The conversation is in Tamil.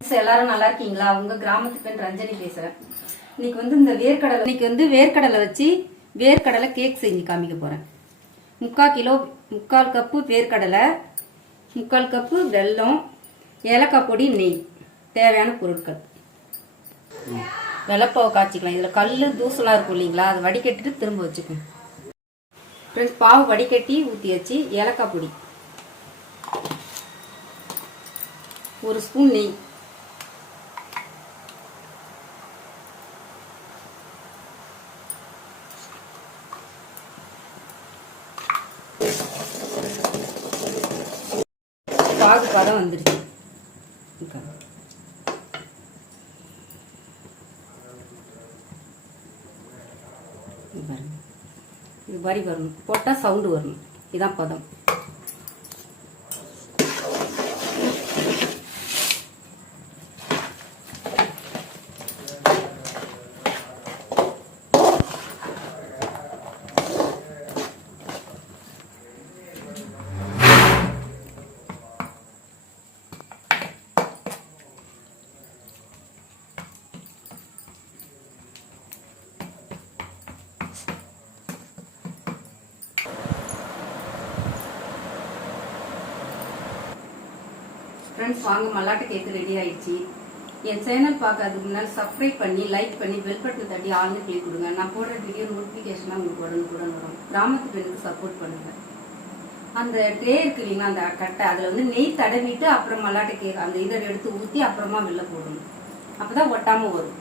எல்லாரும் நல்லா இருக்கீங்களா? உங்க கிராமத்து பெண் ரஞ்சனி பேசுறேன். இன்னைக்கு வந்து வேர்க்கடலை வச்சு வேர்க்கடலை கேக் செஞ்சு காமிக்க போறேன். 3/4 கப்பு வேர்க்கடலை, 3/4 கப்பு வெல்லம், ஏலக்காய் பொடி, நெய். தேவையான பொருட்கள். வெள்ளப்பாவை காய்ச்சிக்கலாம். இதுல கல்லு தூசலா இருக்கும் இல்லைங்களா, அதை வடிகட்டிட்டு திரும்ப வச்சுக்கோங்க. ஃப்ரெண்ட்ஸ், பாவு வடிகட்டி ஊற்றியாச்சு. ஏலக்காய் பொடி, 1 ஸ்பூன் நெய், பாகு பதம் வந்துருச்சு. இது மாதிரி வரணும், போட்டா சவுண்டு வரணும். இதான் பதம். ஃப்ரெண்ட்ஸ், வாங்க, மல்லாட்டை கேக்கு ரெடி ஆயிடுச்சு. என் சேனல் பார்க்கறதுக்கு முன்னாடி சப்ஸ்கிரைப் பண்ணி, லைக் பண்ணி, பெல் பட்டன் தட்டி ஆள்னு கிளிக் கொடுங்க. நான் போடுற வீடியோ நோட்டிஃபிகேஷனாக உங்களுக்கு உடனுக்குடன் வரும். கிராமத்து பெண்ணுக்கு சப்போர்ட் பண்ணுங்க. அந்த ட்ரே இருக்கு இல்லைங்களா, அந்த கட்டை, அதில் வந்து நெய் தடவிட்டு அப்புறம் மல்லாட்டை கேக் அந்த இதை எடுத்து ஊற்றி அப்புறமா வெளில போடணும். அப்போதான் ஒட்டாமல் வரும்.